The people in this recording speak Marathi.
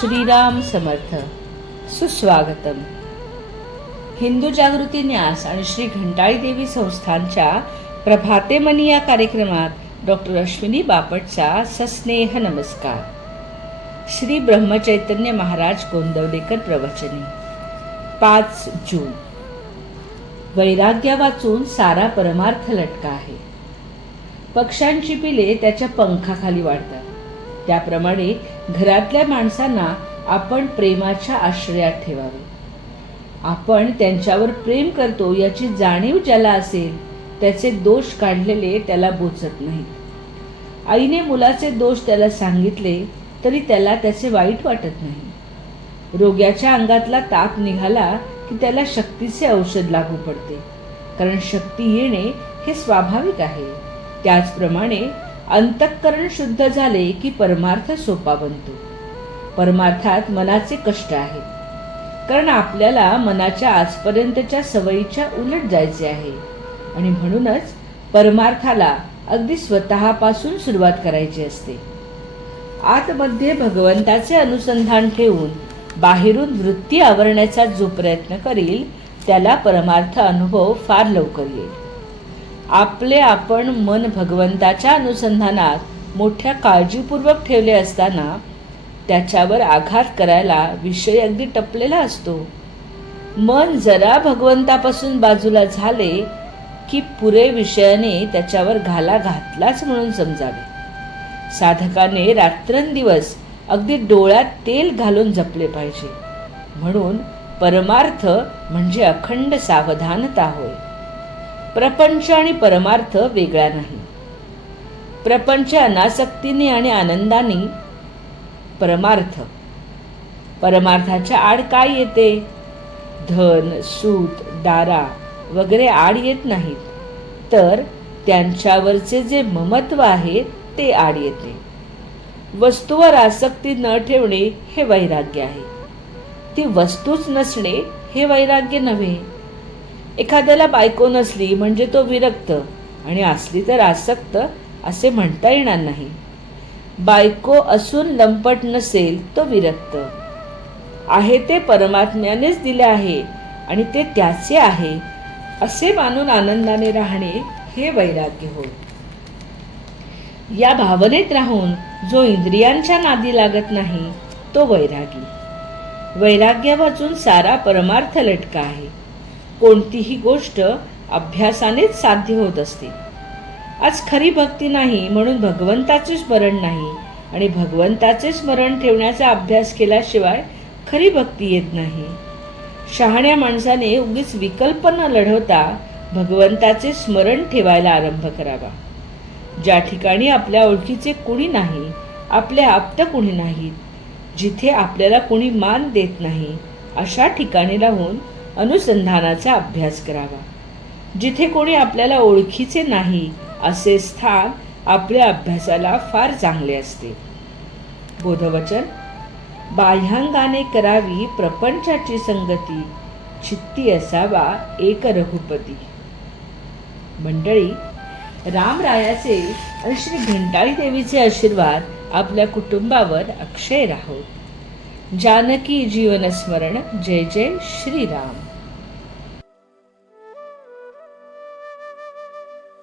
श्रीराम समर्थ. सुस्वागतम. हिंदू जागृती न्यास आणि श्री घंटाळी देवी संस्थानच्या प्रभाते मनी या कार्यक्रमात डॉक्टर अश्विनी बापटचा सस्नेह नमस्कार. श्री ब्रह्मचैतन्य महाराज गोंदवलेकर प्रवचने. 5 जून. वैराग्य वाचून सारा परमार्थ लटका आहे. पक्ष्यांची पिले त्याच्या पंखाखाली वाढतात. त्याप्रमाणे घरातल्या माणसांना आपण प्रेमाच्या आश्रयात ठेवावे. आपण त्यांच्यावर प्रेम करतो याची जाणीव ज्याला असेल त्याचे दोष काढलेले त्याला बोचत नाहीत. आईने मुलाचे दोष त्याला सांगितले तरी त्याला त्याचे वाईट वाटत नाही. रोग्याच्या अंगातला ताप निघाला की त्याला शक्तीचे औषध लागू पडते, कारण शक्ती येणे हे स्वाभाविक आहे. त्याचप्रमाणे अंतःकरण शुद्ध झाले की परमार्थ सोपा बनतो. परमार्थात मनाचे कष्ट आहेत, कारण आपल्याला मनाच्या आजपर्यंतच्या सवयीच्या उलट जायचे आहे आणि म्हणूनच परमार्थाला अगदी स्वतःपासून सुरुवात करायची असते. आतमध्ये भगवंताचे अनुसंधान ठेवून बाहेरून वृत्ती आवरण्याचा जो प्रयत्न करील त्याला परमार्थ अनुभव फार लवकर येईल. आपले आपण मन भगवंताच्या अनुसंधानात मोठ्या काळजीपूर्वक ठेवले असताना त्याच्यावर आघात करायला विषय अगदी टपलेला असतो. मन जरा भगवंतापासून बाजूला झाले की पुरे विषयाने त्याच्यावर घाला घातलाच म्हणून समजावे. साधकाने रात्रंदिवस अगदी डोळ्यात तेल घालून जपले पाहिजे. म्हणून परमार्थ म्हणजे अखंड सावधानता होय. प्रपंच आणि परमार्थ वेगळा नाही. प्रपंच अनासक्तीने आणि आनंदाने. परमार्थाच्या आड काय येते? धन, सूत, दारा वगैरे आड येत नाहीत, तर त्यांच्यावरचे जे ममत्व आहे ते आड येते. वस्तूवर आसक्ती न ठेवणे हे वैराग्य आहे. ती वस्तूच नसणे हे वैराग्य नव्हे. एखाद्याला बायको नसली म्हणजे तो विरक्त आणि असली तर आसक्त असे म्हणता येणार नाही. बायको असून लंपट नसेल तो विरक्त आहे. ते परमात्म्यानेच दिले आहे आणि ते त्याचे आहे असे मानून आनंदाने राहणे हे वैराग्य होय. या भावनेत राहून जो इंद्रियांच्या नादी लागत नाही तो वैरागी. वैराग्य वाचून सारा परमार्थ लटका आहे. कोणतीही गोष्ट अभ्यासानेच साध्य होत असते. आज खरी भक्ती नाही म्हणून भगवंताचे स्मरण नाही आणि भगवंताचे स्मरण ठेवण्याचा अभ्यास केल्याशिवाय खरी भक्ती येत नाही. शहाण्या माणसाने उगीच विकल्प न लढवता भगवंताचे स्मरण ठेवायला आरंभ करावा. ज्या ठिकाणी आपल्या ओळखीचे कुणी नाही, आपले आप्त कुणी नाहीत, जिथे आपल्याला कुणी मान देत नाही अशा ठिकाणी राहून अनुसंधानाचा अभ्यास करावा. जिथे कोणी आपल्याला ओळखीचे नाही असे स्थान आपल्या अभ्यासाला फार चांगले असते. बोधवचन. बाह्यांगाने करावी प्रपंचाची संगती, चित्ती असावा एक रघुपती. मंडळी, रामरायाचे आणि श्री घंटाळी देवीचे आशीर्वाद आपल्या कुटुंबावर अक्षय राहोत. जानकी जीवन स्मरण. जय जय श्रीराम.